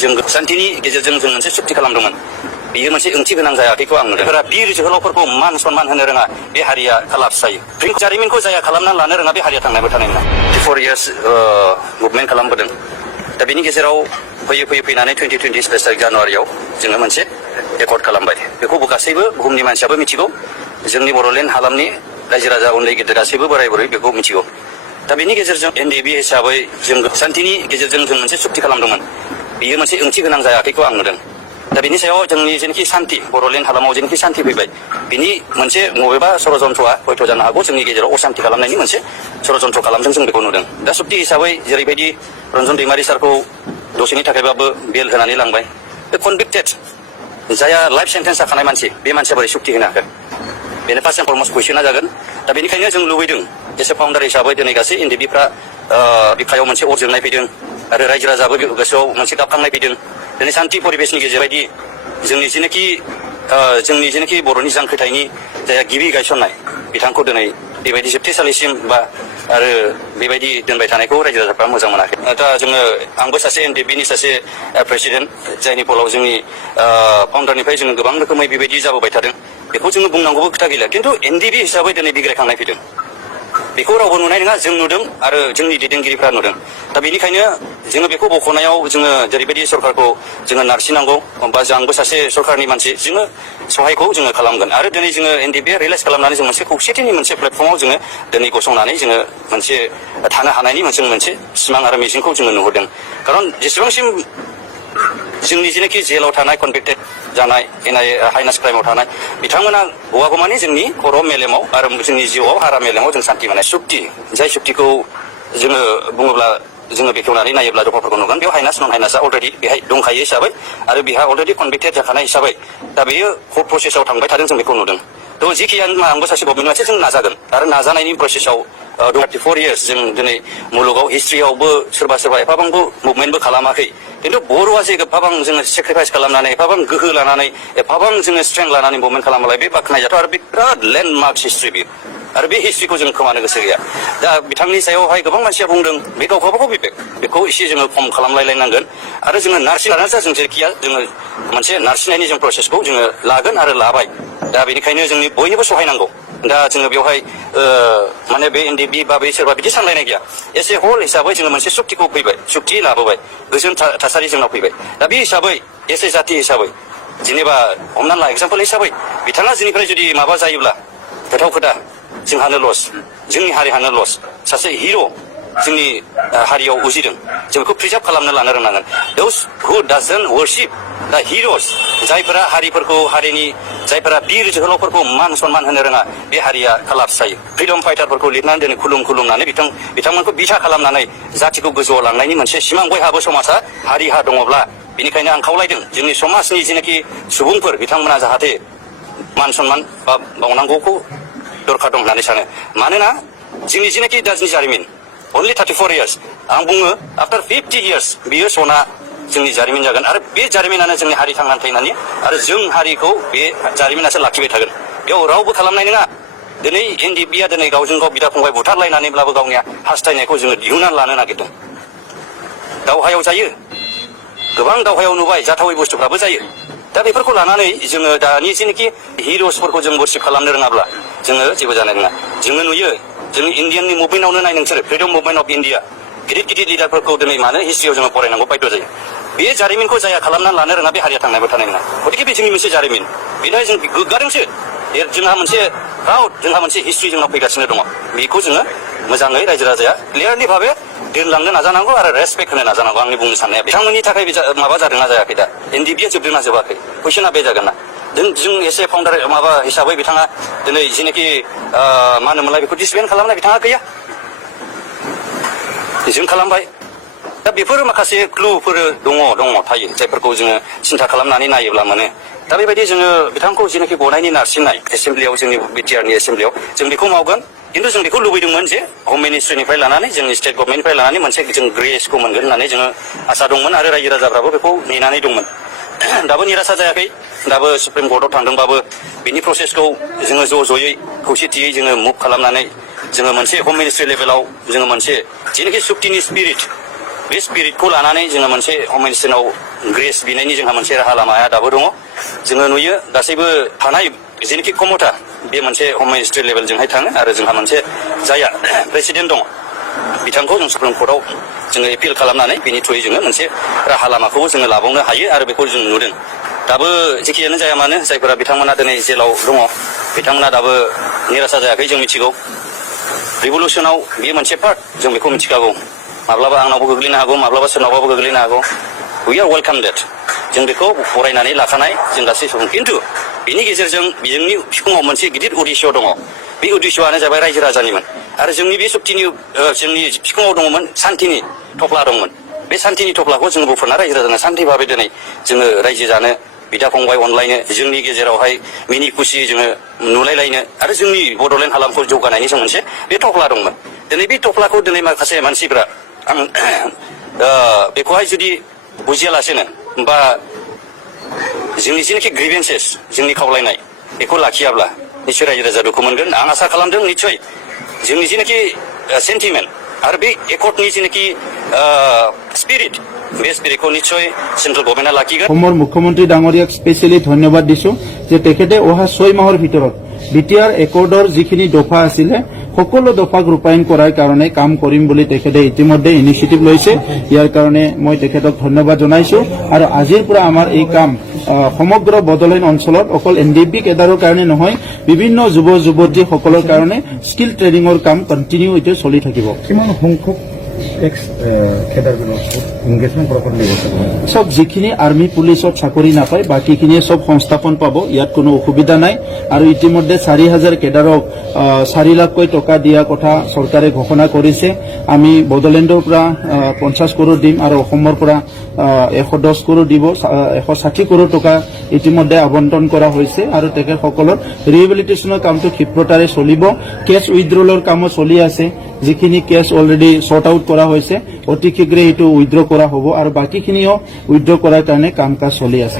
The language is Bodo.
जों सान्थिनि गेजेरजों जों मोनसे सुक्ति खालामदोंमोन बियो मोनसे ओंथि गोनां जायाखैखौ आं नुदों बिर जोहोलावफोरखौ मान सनमान होनो रोङा बे हारिया खालाबस जायो जारिमिनखौ जाया खालामनानै लानो रोङा बे हारिया थांनायबो थानाय नङा 4 years मुभमेन्ट खालामबोदों दा बेनि गेजेराव फैयै फैनानै 2020 जानुवारियाव जोङो मोनसे एकर्ड खालामबाय बेखौ गासैबो बुहुमनि मानसियाबो मिथिगौ जोंनि बड'लेण्ड हालामनि रायजो राजा उन्दै गिदिर गासैबो बोराय बुरै बेखौ मिथिगौ दा बेनि गेजेरजों एनडिएफबि हिसाबै जों सान्थिनि गेजेरजों जों मोनसे सुक्ति खालामदोंमोन बियो मोनसे ओंथि गोनां जायाखैखौ आं नुदों दा बेनि सायाव जोंनि जेनाखि सान्थि बड'लेण्ड हालामाव जेनाखि सान्थि फैबाय बिनि मोनसे बबेबा षड़यन्त्रआ हयथ' जानो हागौ जोंनि गेजेराव असान्थि खालामनायनि मोनसे षड़यन्त्र खालामदों जों बेखौ नुदों दा सुक्ति हिसाबै जेरैबायदि रन्जन दैमारि सारखौ दसेनि थाखायबाबो बेल होनानै लांबाय बे कनभिक्टेड जायहा लाइफ सेन्टेन्स जाखानाय मानसि बे मानसिया बोरै सुक्ति होनो हागोन बेनो फार्स्ट एन्ड फरमस्ट कुइसना जागोन दा बेनिखायनो जों लुबैदों एसे फाउन्डार हिसाबै दिनै गासै एनडिएफबिफ्रा बिखायाव मोनसे अर जोंनाय फैदों आरो रायजो राजाबो गोसोआव मोनसे गाबखांनाय फैदों दिनै सान्थि परिबेसनि गेजेरबायदि जोंनि जेनाखि बर'नि जांख्रिथायनि जायहा गिबि गायसननाय बिथांखौ दिनै बेबायदि जोबथेसालिसिम बा आरो बेबायदि दोनबाय थानायखौ रायजो राजाफ्रा मोजां मोनाखै दा जोङो आंबो सासे एनडिएफबिनि सासे प्रेसिडेन्ट जायनि फलाव जोंनि फाउन्डारनिफ्राय जोङो गोबां रोखोमै बेबायदि जाबोबाय थादों बेखौ जोङो बुंनांगौबो खोथा गैला खिन्थु एनडिएफबि हिसाबै दिनै बिग्रायखांनाय फैदों बेखौ रावबो नुनाय नङा जों नुदों आरो जोंनि दैदेनगिरिफ्रा नुदों दा बेनिखायनो जोङो बेखौ बख'नायाव जोङो जेरैबायदि सरकारखौ जोङो नारसिननांगौ बा आंबो सासे सरकारनि मानसि जोङो सहायखौ जोङो खालामगोन आरो दिनै जोङो एनडिएफबिआ रियेलाइज खालामनानै जों मोनसे खौसेथिनि मोनसे प्लेटफर्माव जोङो दिनै गसंनानै जोङो मोनसे थानो हानायनि मोनसे सिमां आरो मिजिंखौ जोङो नुहुरदों खारन जेसेबांसिम जोंनि जेनाखि जेलाव थानाय कनभिक्टेड जानाय हाइनास क्राइमाव थानाय बिथांमोना हौवागौमानि जोंनि खर' मेलेमाव आरो जोंनि जिउआव हारा मेलेमाव जों सान्थि मोननाय सुक्ति जाय सुक्तिखौ जोङो बुङोब्ला जोङो बेखेवनानै नायोब्ला दफाफोरखौ नुगोन बेयाव हाइनास नन हाइनासआ अलरेडि बेहाय दंखायो हिसाबै आरो बेहा अलरेडि कनभिक्टेड जाखानाय हिसाबै दा बेयो कर्ट प्रसेसआव थांबाय थादों जों बेखौ नुदों थ' जिखियानो आंबो सासे गभर्नमेन्ट मानसि जों नाजागोन आरो नाजानायनि प्रसेसआव 34 years जों दिनै मुलुगाव हिस्ट्रियावबो सोरबा एफाबांबो मुभमेन्टबो खालामाखै खिन्थु बर'आ जे एफाबां जोङो सेक्रिफाइस खालामनानै एफाबां गोहो लानानै एफाबां जोङो स्ट्रेंथ लानानै मुभमेन्ट खालामबाय बे बाख्नायजाथाव आरो बे बिराद लेन्डमार्क हिस्ट्रि बेयो आरो बे हिस्ट्रिखौ जों खोमानो गोसो गैया दा बिथांनि सायावहाय गोबां मानसिया बुंदों बे गावबागाव बिबेक बेखौ एसे जोङो खम खालामलायलायनांगोन आरो जोङो नारसिनानैसो जों जेरैखिया जोङो मोनसे नारसिननायनि जों प्रसेसखौ जोङो लागोन आरो लाबाय दा बेनिखायनो जोंनि बयनिबो सहायनांगौ दा जोङो बेवहाय माने बे एनडिएफबि बा बे सोरबा बिदि सानलायनाय गैया एसे हल हिसाबै जोङो मोनसे सुक्तिखौ फैबाय सुक्ति लाबोबाय गोजोन थासारि जोंनाव फैबाय दा बे हिसाबै एसे जाथि हिसाबै जेनेबा हमनानै ला एग्जाम्पल हिसाबै बिथाङा जोंनिफ्राय जुदि माबा जायोब्ला गोथाव खोथा जोंहानो लस जोंनि हारिहानो लस सासे हिर' जोंनि हारियाव उजिदों जों बेखौ प्रिजार्भ खालामनो लानो रोंनांगोन दोस हु डाजन्ट वर्शिप दा हिर'स जायफोरा हारिफोरखौ हारिनि जायफोरा बिर जोहोलावफोरखौ मान सनमान होनो रोङा बे हारिया खालाबस जायो फ्रिडम फाइटारफोरखौ लिरनानै दिनै खुलुमनानै बिथांमोनखौ बिथा खालामनानै जाथिखौ गोजौआव लांनायनि मोनसे सिमां बयहाबो समाजा हारिहा दङब्ला बेनिखायनो आं खावलायदों जोंनि समाजनि जेनाखि सुबुंफोर बिथांमोना जाहाथे मान सनमान बा बावनांगौखौ दरखार दं होननानै सानो मानोना जोंनि जेनाखि दानि जारिमिन only 34 years आं बुङो आफ्टार 50 years बियो सना जोंनि जारिमिन जागोन आरो बे जारिमिनानो जोंनि हारि थांनानै थानायनि आरो जों हारिखौ बे जारिमिनासो लाखिबाय थागोन बेयाव रावबो खालामनाय नङा दिनै एनडिएफबिआ दिनै गावजों गाव बिदा फंबाय बुथारलायनानैब्लाबो गावनि हास्थायनायखौ जोङो दिहुननानै लानो नागिरदों दावहायाव जायो गोबां दावहायाव नुबाय जाथावै बुस्थुफ्राबो जायो दा बेफोरखौ लानानै जोङो दानि जेनाखि हिर'सफोरखौ जों वर्शिप खालामनो रोङाब्ला जोङो जेबो जानाय नङा जोङो नुयो जोंनि इण्डियाननि मुभमेन्टआवनो नाय नोंसोरो फ्रिडम मुभमेन्ट अफ इण्डिया गिदिर लिडारफोरखौ दिनै मानो हिस्ट्रियाव जोङो फरायनांगौ बाध्य जायो बे जारिमिनखौ जाया खालामनानै लानो रोङा बे हारिया थांनायबो थानाय नङा गतिके बे जोंनि मोनसे जारिमिन बेनिफ्राय जों गोग्गादोंसो जोंहा मोनसे प्राउड जोंहा मोनसे हिस्ट्रि जोंनाव फैगासिनो दङ बेखौ जोङो मोजाङै रायजो राजाया क्लियारलि भाबे दोनलांनो नाजानांगौ आरो रेसपेक्ट होनो नाजानांगौ आंनि बुंनो साननाया बिथांमोननि थाखाय माबा जादोंना जायाखै दा एनडिएफबिआ जोबदोंना जोबाखै कुइसना बे जागोन ना जों एसे फाउन्डार माबा हिसाबै बिथाङा दिनै जेनाखि मा होनोमोनलाय बेखौ डिसबेन्ड खालामनाय बिथाङा गैया जों खालामबाय दा बेफोर माखासे क्लुफोर दङ थायो जायफोरखौ जोङो सिन्था खालामनानै नायोब्ला मोनो दा बेबायदि जोङो बिथांखौ जेनाखि गनायनि नारसिननाय एसेम्ब्लियाव जोंनि बिटिआरनि एसेम्ब्लियाव जों बेखौ मावगोन खिन्थु जों बेखौ लुबैदोंमोन जे हम मिनिस्ट्रिनिफ्राय लानानै जोंनि स्टेट गभर्नमेन्टनिफ्राय लानानै मोनसे जों ग्रेसखौ मोनगोन होननानै जोङो आसा दंमोन आरो रायजो राजाफ्राबो बेखौ नेनानै दंमोन दाबो निराशा जायाखै दाबो सुप्रिम कर्टआव थांदोंबाबो बिनि प्रसेसखौ जोङो ज'यै खौसेथियै जोङो मुभ खालामनानै जोङो मोनसे हम मिनिस्ट्रि लेभेलाव जोङो मोनसे जेनाखि सुक्तिनि स्पिरिट बे स्पिरिटखौ लानानै जोङो मोनसे हम मिनिस्ट्रिनाव ग्रेस बिनायनि जोंहा मोनसे राहा लामाया दाबो दङ जोङो नुयो गासैबो थानाय जेनोखि क्षमता बे मोनसे हम मिनिस्ट्रि लेभेलजोंहाय थाङो आरो जोंहा मोनसे जायहा प्रेसिडेन्ट दङ बिथांखौ जों सुप्रिम कर्टआव जोङो एपिल खालामनानै बिनि थ्रुयै जोङो मोनसे राहा लामाखौबो जोङो लाबावनो हायो आरो बेखौ जों नुदों दाबो जेखियानो जाया मानो जायफोरा बिथांमोना दिनै जेलाव दङ बिथांमोना दाबो निराशा जायाखै जों मिथिगौ रिभलुसनाव बेयो मोनसे पार्ट जों बेखौ मिथिखागौ माब्लाबा आंनावबो गोग्लैनो हागौ माब्लाबा सोरनावबाबो गोग्लैनो हागौ वी आर वेलकाम डेट जों बेखौ बरायनानै लाखानाय जों गासै सुबुं खिन्थु बिनि गेजेरजों जोंनि बिखुङाव मोनसे गिदिर उद्देश्य दङ बे उद्देश्यआनो जाबाय रायजो राजानिमोन आरो जोंनि बे सक्तिनि जोंनि बिखुङाव दङमोन सान्थिनि थफ्ला दंमोन बे सान्थिनि थफ्लाखौ जोङो बुफुरना रायजो राजानो सान्थि भाबै दिनै जोङो रायजो जानो बिदा फंबाय अनलायनो जोंनि गेजेरावहाय मिनि खुसि जोङो नुलायलायनो आरो जोंनि बड'लेण्ड हालामखौ जौगानायनि जों मोनसे बे थफ्ला दंमोन दिनै बे थफ्लाखौ दिनै माखासे मानसिफ्रा आं बेखौहाय जुदि बुजियालासेनो बा जोंनि जेनाखि ग्रिभेन्सेस जोंनि खावलायनाय बेखौ लाखियाब्ला निश्चय रायजो राजा दुखु मोनगोन आं आसा खालामदों निश्चय जोंनि जेनाखि सेन्टिमेन्ट आरो बे एकर्डनि जेनाखि स्पिरिट बे स्पिरिटखौ निश्चय सेन्ट्रेल गभर्नमेन्टआ लाखिगोन অসমৰ মুখ্যমন্ত্ৰী ডাঙৰীয়াক স্পেচিয়েলি ধন্যবাদ দিছো যে তেখেতে অহা 6 মাহৰ ভিতৰত বিটিআৰ একৰ্ডৰ যিখিনি দফা আছিলে সকলো দফাক ৰূপায়ণ কৰাৰ কাৰণে কাম কৰিম বুলি তেখেতে ইতিমধ্যে ইনিচিয়েটিভ লৈছে ইয়াৰ কাৰণে মই তেখেতক ধন্যবাদ জনাইছো আৰু আজিৰ পৰা আমাৰ এই কাম সমগ্ৰ বডলেণ্ড অঞ্চলত অকল এনডিপি কেডাৰৰ কাৰণে নহয় বিভিন্ন যুৱ যুৱতীসকলৰ কাৰণে স্কিল ট্ৰেইনিঙৰ কাম কণ্টিনিউ এতিয়া চলি থাকিব কিমান সংখ্যক সব যিখিনি আৰ্মি পুলিচত চাকৰি নাপায় বাকীখিনিয়ে সব সংস্থাপন পাব ইয়াত কোনো অসুবিধা নাই আৰু ইতিমধ্যে 4,000 কেডাৰক 4 লাখকৈ টকা দিয়া কথা চৰকাৰে ঘোষণা কৰিছে আমি বডলেণ্ডৰ পৰা 50 কৰোৰ দিম আৰু অসমৰ পৰা 110 কৰোৰ দিব 160 কৰোৰ টকা ইতিমধ্যে আবণ্টন কৰা হৈছে আৰু তেখেতসকলৰ ৰিহেবিলিটেশ্যনৰ কামটো ক্ষিপ্ৰতাৰে চলিব কেছ উইথড্ৰলৰ কামো চলি আছে যিখিনি কেছ অলৰেডি সৰ্ট আউট কৰা হৈছে অতি শীঘ্ৰে এইটো উইথড্ৰ কৰা হ'ব আৰু বাকীখিনিও উইথড্ৰ কৰাৰ কাৰণে কাম কাজ চলি আছে